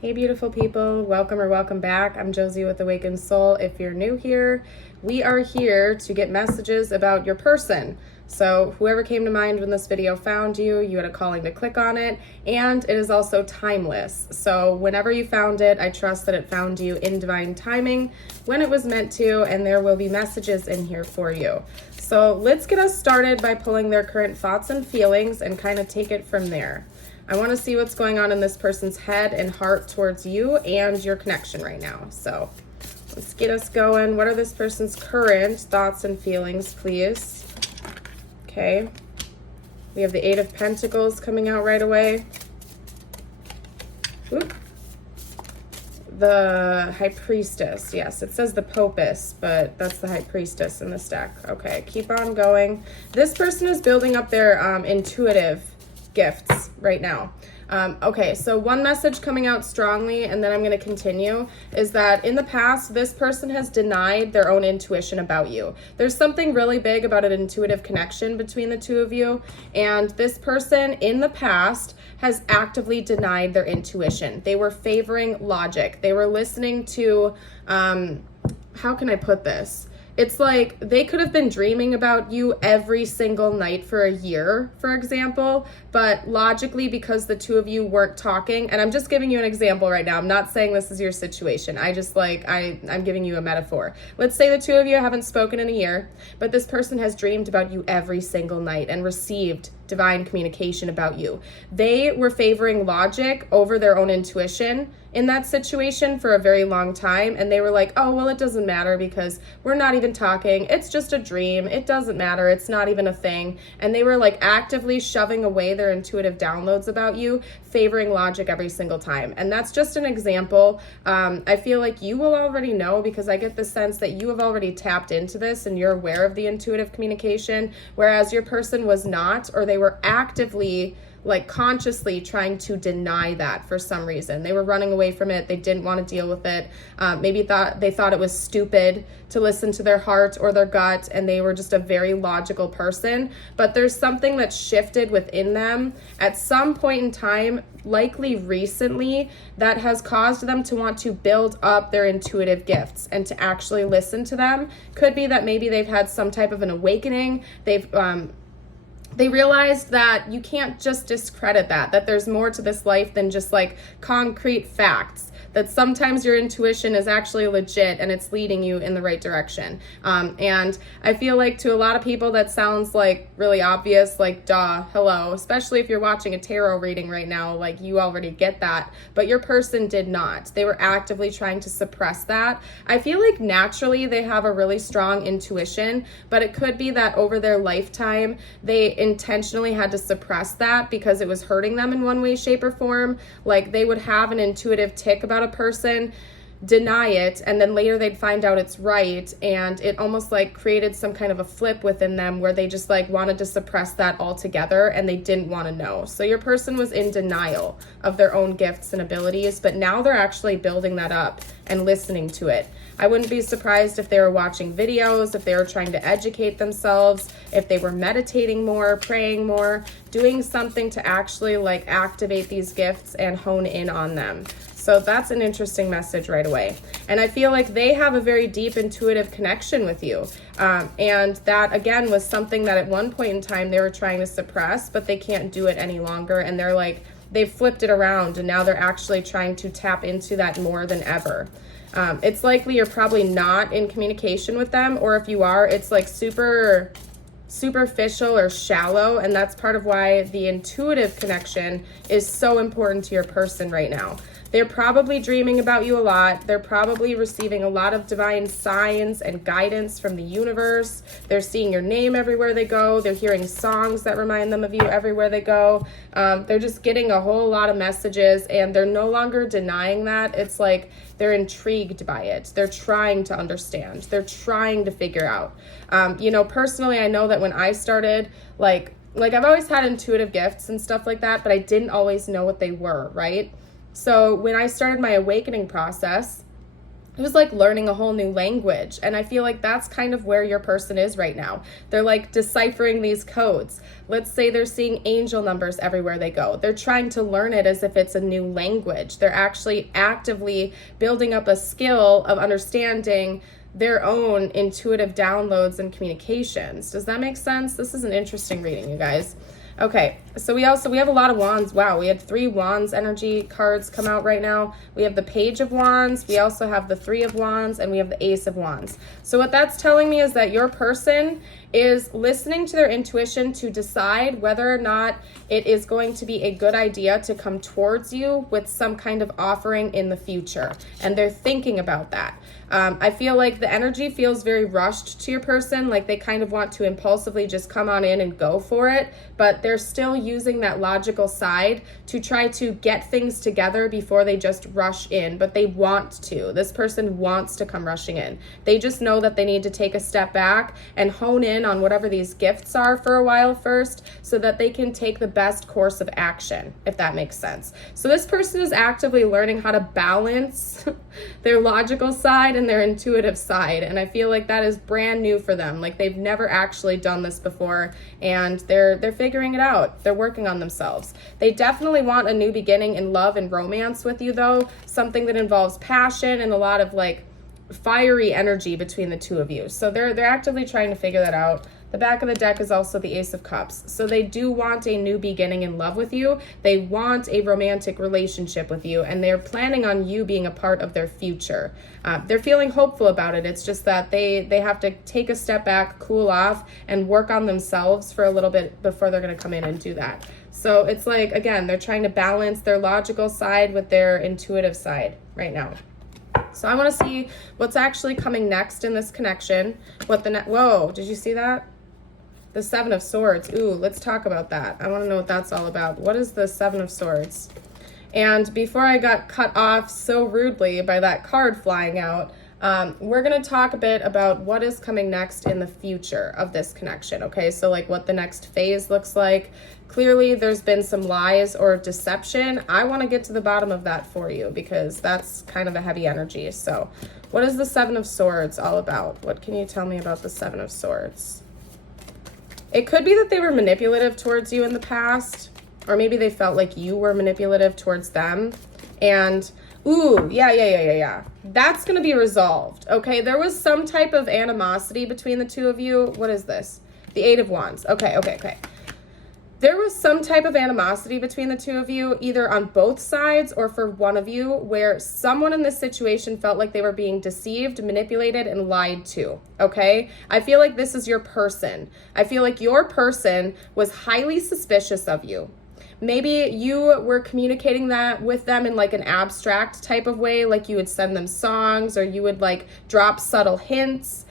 Hey beautiful people, welcome or welcome back. I'm Josie with Awakened Soul. If you're new here, we are here to get messages about your person. So whoever came to mind when this video found you, you had a calling to click on it, and it is also timeless. So whenever you found it, I trust that it found you in divine timing when it was meant to, and there will be messages in here for you. So let's get us started by pulling their current thoughts and feelings and kind of take it from there. I want to see what's going on in this person's head and heart towards you and your connection right now. So let's get us going. What are this person's current thoughts and feelings, please? Okay. We have the Eight of Pentacles coming out right away. Oop. The High Priestess. Yes, it says the Popess, but that's the High Priestess in this deck. Okay, keep on going. This person is building up their intuitive gifts right now. Okay, so one message coming out strongly, and then I'm going to continue, is that in the past, this person has denied their own intuition about you. There's something really big about an intuitive connection between the two of you, and this person in the past has actively denied their intuition. They were favoring logic. They were listening to, how can I put this? It's like they could have been dreaming about you every single night for a year, for example, but logically, because the two of you weren't talking, and I'm just giving you an example right now. I'm not saying this is your situation. I'm giving you a metaphor. Let's say the two of you haven't spoken in a year, but this person has dreamed about you every single night and received divine communication about you. They were favoring logic over their own intuition in that situation for a very long time, and they were like, oh, well, it doesn't matter because we're not even talking. It's just a dream. It doesn't matter. It's not even a thing. And they were like actively shoving away their intuitive downloads about you, favoring logic every single time. And that's just an example. I feel like you will already know, because I get the sense that you have already tapped into this and you're aware of the intuitive communication, whereas your person was not, or they were actively consciously trying to deny that for some reason. They were running away from it. They didn't want to deal with it. Maybe they thought it was stupid to listen to their heart or their gut, and they were just a very logical person. But there's something that shifted within them at some point in time, likely recently, that has caused them to want to build up their intuitive gifts and to actually listen to them. Could be that maybe they've had some type of an awakening. They realized that you can't just discredit that there's more to this life than just concrete facts, that sometimes your intuition is actually legit and it's leading you in the right direction. And I feel like to a lot of people that sounds really obvious, duh, hello, especially if you're watching a tarot reading right now, you already get that, but your person did not. They were actively trying to suppress that. I feel like naturally they have a really strong intuition, but it could be that over their lifetime, they intentionally had to suppress that because it was hurting them in one way, shape, or form. They would have an intuitive tick about a person, deny it, and then later they'd find out it's right, and it almost created some kind of a flip within them where they just wanted to suppress that altogether, and they didn't want to know. So your person was in denial of their own gifts and abilities, but now they're actually building that up and listening to it. I wouldn't be surprised if they were watching videos, if they were trying to educate themselves, if they were meditating more, praying more, doing something to actually activate these gifts and hone in on them. So that's an interesting message right away. And I feel like they have a very deep intuitive connection with you. And that, again, was something that at one point in time they were trying to suppress, but they can't do it any longer. And they've flipped it around, and now they're actually trying to tap into that more than ever. It's likely you're probably not in communication with them, or if you are, it's super superficial or shallow, and that's part of why the intuitive connection is so important to your person right now. They're probably dreaming about you a lot. They're probably receiving a lot of divine signs and guidance from the universe. They're seeing your name everywhere they go. They're hearing songs that remind them of you everywhere they go. They're just getting a whole lot of messages, and they're no longer denying that. It's they're intrigued by it. They're trying to understand. They're trying to figure out. Personally, I know that when I started, I've always had intuitive gifts and stuff like that, but I didn't always know what they were, right? So when I started my awakening process, it was like learning a whole new language. And I feel like that's kind of where your person is right now. They're like deciphering these codes. Let's say they're seeing angel numbers everywhere they go. They're trying to learn it as if it's a new language. They're actually actively building up a skill of understanding their own intuitive downloads and communications. Does that make sense? This is an interesting reading, you guys. Okay, so we have a lot of wands. Wow, we had 3 wands energy cards come out right now. We have the page of wands, we also have the 3 of wands, and we have the ace of wands. So what that's telling me is that your person is listening to their intuition to decide whether or not it is going to be a good idea to come towards you with some kind of offering in the future. And they're thinking about that. I feel like the energy feels very rushed to your person, like they kind of want to impulsively just come on in and go for it, but they're still using that logical side to try to get things together before they just rush in, but they want to. This person wants to come rushing in. They just know that they need to take a step back and hone in on whatever these gifts are for a while first so that they can take the best course of action, if that makes sense. So this person is actively learning how to balance their logical side and their intuitive side, and I feel like that is brand new for them. Like they've never actually done this before, and they're figuring it out. They're working on themselves. They definitely want a new beginning in love and romance with you, though, something that involves passion and a lot of like fiery energy between the two of you. So they're actively trying to figure that out. The back of the deck is also the Ace of Cups. So they do want a new beginning in love with you. They want a romantic relationship with you, and they're planning on you being a part of their future. They're feeling hopeful about it. It's just that they have to take a step back, cool off, and work on themselves for a little bit before they're going to come in and do that. So it's like, again, they're trying to balance their logical side with their intuitive side right now. So I want to see what's actually coming next in this connection. Whoa, did you see that? The 7 of Swords. Ooh, let's talk about that. I want to know what that's all about. What is the 7 of Swords? And before I got cut off so rudely by that card flying out, we're going to talk a bit about what is coming next in the future of this connection, okay? So like what the next phase looks like. Clearly, there's been some lies or deception. I want to get to the bottom of that for you because that's kind of a heavy energy. So what is the 7 of Swords all about? What can you tell me about the 7 of Swords? It could be that they were manipulative towards you in the past, or maybe they felt like you were manipulative towards them. And, ooh, yeah. That's going to be resolved, okay? There was some type of animosity between the two of you. What is this? The 8 of Wands. Okay. There was some type of animosity between the two of you, either on both sides or for one of you, where someone in this situation felt like they were being deceived, manipulated, and lied to, okay? I feel like this is your person. I feel like your person was highly suspicious of you. Maybe you were communicating that with them in like an abstract type of way, like you would send them songs or you would like drop subtle hints,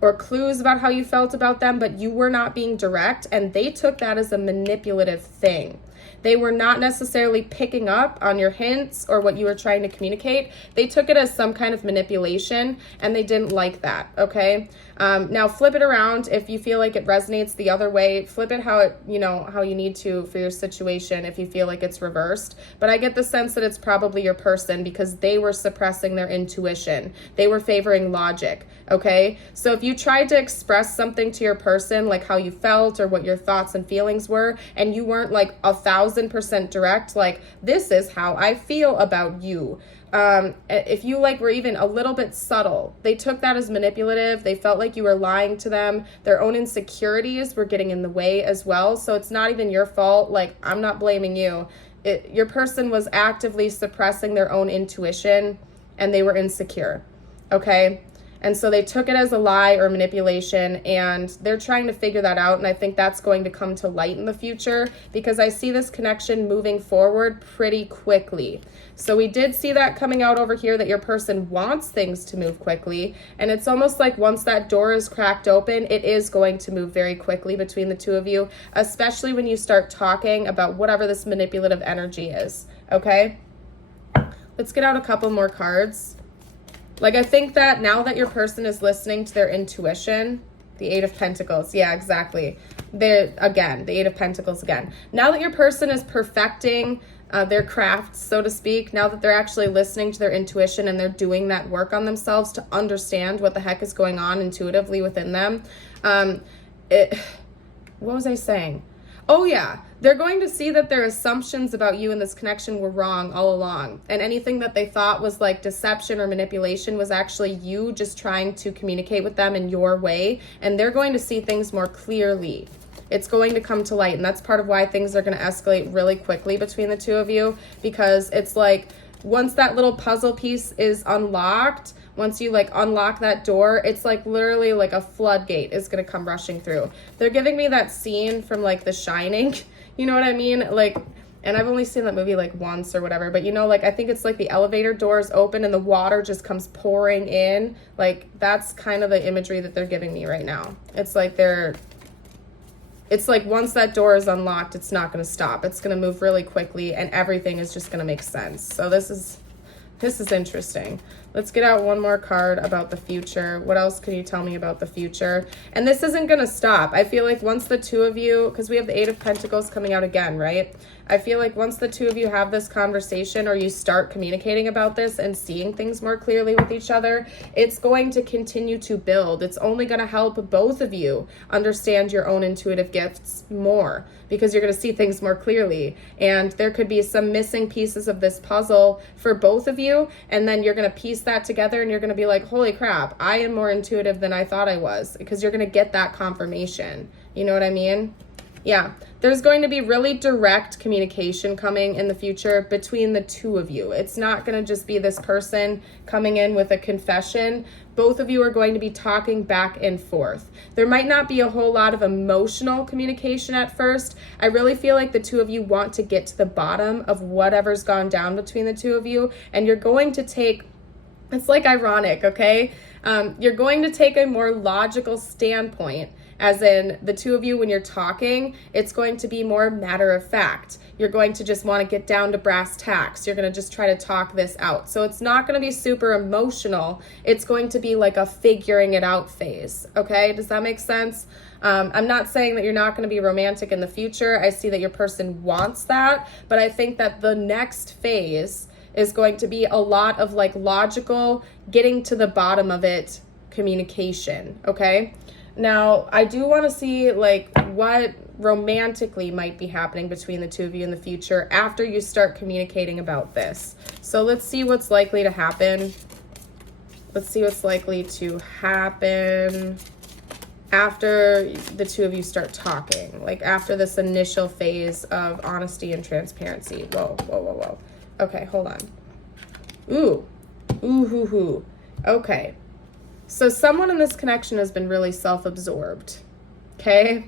or clues about how you felt about them, but you were not being direct, and they took that as a manipulative thing. They were not necessarily picking up on your hints or what you were trying to communicate. They took it as some kind of manipulation, and they didn't like that, okay? Now flip it around. If you feel like it resonates the other way, flip it how you need to for your situation if you feel like it's reversed. But I get the sense that it's probably your person because they were suppressing their intuition. They were favoring logic, okay? So if you tried to express something to your person, like how you felt or what your thoughts and feelings were, and you weren't like 1,000% direct, like, this is how I feel about you. If you like were even a little bit subtle, they took that as manipulative. They felt like you were lying to them. Their own insecurities were getting in the way as well. So it's not even your fault. Like, I'm not blaming you. Your person was actively suppressing their own intuition and they were insecure. Okay. And so they took it as a lie or manipulation, and they're trying to figure that out. And I think that's going to come to light in the future because I see this connection moving forward pretty quickly. So we did see that coming out over here, that your person wants things to move quickly. And it's almost like once that door is cracked open, it is going to move very quickly between the two of you, especially when you start talking about whatever this manipulative energy is. Okay? Let's get out a couple more cards. Like, I think that now that your person is listening to their intuition, the 8 of Pentacles, yeah, exactly. The 8 of Pentacles again. Now that your person is perfecting their craft, so to speak, now that they're actually listening to their intuition and they're doing that work on themselves to understand what the heck is going on intuitively within them. What was I saying? Oh yeah, they're going to see that their assumptions about you and this connection were wrong all along. And anything that they thought was like deception or manipulation was actually you just trying to communicate with them in your way. And they're going to see things more clearly. It's going to come to light. And that's part of why things are going to escalate really quickly between the two of you. Because it's like, once that little puzzle piece is unlocked, once you like unlock that door, it's like literally like a floodgate is going to come rushing through. They're giving me that scene from like The Shining. You know what I mean? Like, and I've only seen that movie like once or whatever, but you know, like I think it's like the elevator doors open and the water just comes pouring in. Like that's kind of the imagery that they're giving me right now. It's like once that door is unlocked, it's not going to stop. It's going to move really quickly and everything is just going to make sense. So this is interesting. Let's get out one more card about the future. What else can you tell me about the future? And this isn't going to stop. I feel like once the two of you, because we have the Eight of Pentacles coming out again, right? I feel like once the two of you have this conversation or you start communicating about this and seeing things more clearly with each other, it's going to continue to build. It's only going to help both of you understand your own intuitive gifts more because you're going to see things more clearly. And there could be some missing pieces of this puzzle for both of you. And then you're going to piece that together and you're going to be like, holy crap, I am more intuitive than I thought I was, because you're going to get that confirmation. You know what I mean? Yeah, there's going to be really direct communication coming in the future between the two of you. It's not going to just be this person coming in with a confession. Both of you are going to be talking back and forth. There might not be a whole lot of emotional communication at first. I really feel like the two of you want to get to the bottom of whatever's gone down between the two of you, and you're going to take, it's like ironic, okay? You're going to take a more logical standpoint. As in, the two of you, when you're talking, it's going to be more matter of fact. You're going to just want to get down to brass tacks. You're going to just try to talk this out. So it's not going to be super emotional. It's going to be like a figuring it out phase. Okay? Does that make sense? I'm not saying that you're not going to be romantic in the future. I see that your person wants that. But I think that the next phase is going to be a lot of like logical, getting to the bottom of it communication. Okay? Now, I do want to see like what romantically might be happening between the two of you in the future after you start communicating about this. So let's see what's likely to happen. Let's see what's likely to happen after the two of you start talking, like after this initial phase of honesty and transparency. Whoa, whoa, whoa, whoa. Okay, hold on. Ooh, hoo, hoo. Okay. So someone in this connection has been really self-absorbed, okay?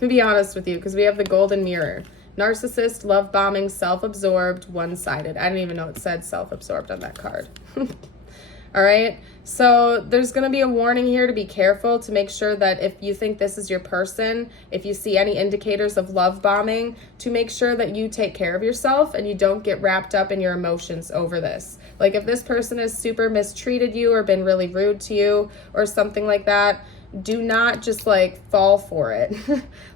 To be honest with you, because we have the golden mirror. Narcissist, love bombing, self-absorbed, one-sided. I didn't even know it said self-absorbed on that card. All right? So there's going to be a warning here to be careful, to make sure that if you think this is your person, if you see any indicators of love bombing, to make sure that you take care of yourself and you don't get wrapped up in your emotions over this. Like if this person has super mistreated you or been really rude to you or something like that, do not just like fall for it.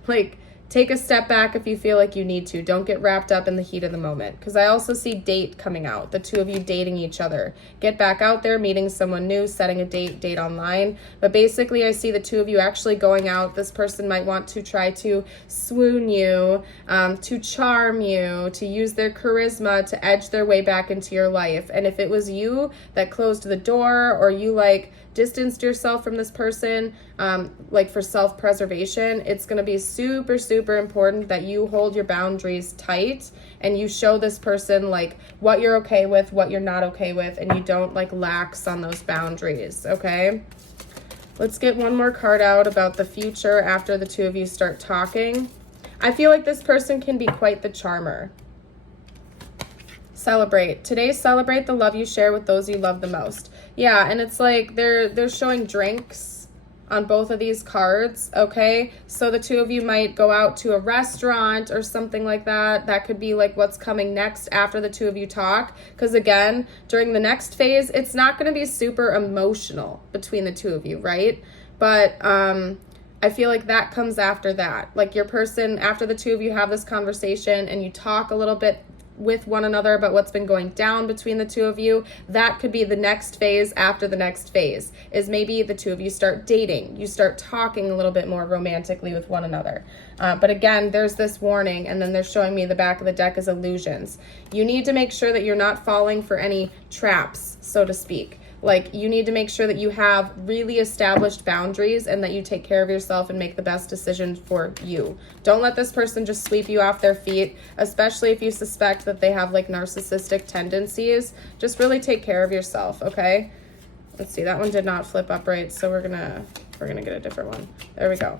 Like take a step back if you feel like you need to. Don't get wrapped up in the heat of the moment. Because I also see date coming out, the two of you dating each other. Get back out there, meeting someone new, setting a date online. But basically I see the two of you actually going out. This person might want to try to swoon you, to charm you, to use their charisma to edge their way back into your life. And if it was you that closed the door, or you like distanced yourself from this person, like for self-preservation, it's going to be super, super important that you hold your boundaries tight and you show this person like what you're okay with, what you're not okay with, and you don't like lax on those boundaries, okay? Let's get one more card out about the future after the two of you start talking. I feel like this person can be quite the charmer. Celebrate. Today, celebrate the love you share with those you love the most. Yeah, and it's like they're showing drinks on both of these cards, okay? So the two of you might go out to a restaurant or something like that. That could be like what's coming next after the two of you talk. Because again, during the next phase, it's not going to be super emotional between the two of you, right? But I feel like that comes after that. Like your person, after the two of you have this conversation and you talk a little bit with one another about what's been going down between the two of you, that could be the next phase after the next phase, is maybe the two of you start dating. You start talking a little bit more romantically with one another. But again, there's this warning, and then they're showing me the back of the deck as illusions. You need to make sure that you're not falling for any traps, so to speak. Like, you need to make sure that you have really established boundaries and that you take care of yourself and make the best decision for you. Don't let this person just sweep you off their feet, especially if you suspect that they have like narcissistic tendencies. Just really take care of yourself, okay? Let's see, that one did not flip upright, so we're gonna get a different one. There we go.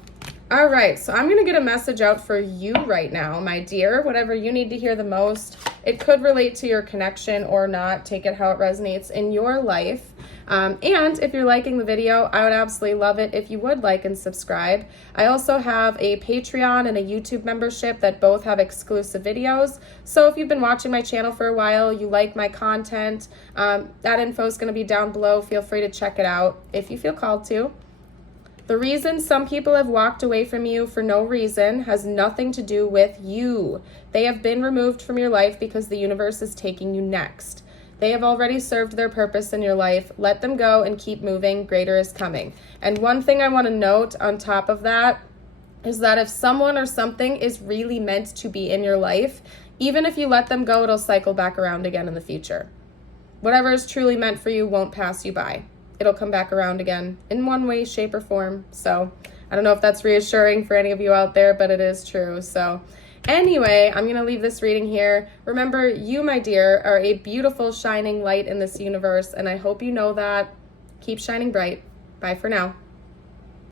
All right, so I'm gonna get a message out for you right now, my dear, whatever you need to hear the most. It could relate to your connection or not. Take it how it resonates in your life. And if you're liking the video, I would absolutely love it if you would like and subscribe. I also have a Patreon and a YouTube membership that both have exclusive videos. So if you've been watching my channel for a while, you like my content, that info is going to be down below. Feel free to check it out if you feel called to. The reason some people have walked away from you for no reason has nothing to do with you. They have been removed from your life because the universe is taking you next. They have already served their purpose in your life. Let them go and keep moving. Greater is coming. And one thing I want to note on top of that is that if someone or something is really meant to be in your life, even if you let them go, it'll cycle back around again in the future. Whatever is truly meant for you won't pass you by. It'll come back around again in one way, shape, or form. So I don't know if that's reassuring for any of you out there, but it is true. So anyway, I'm going to leave this reading here. Remember, you, my dear, are a beautiful, shining light in this universe, and I hope you know that. Keep shining bright. Bye for now.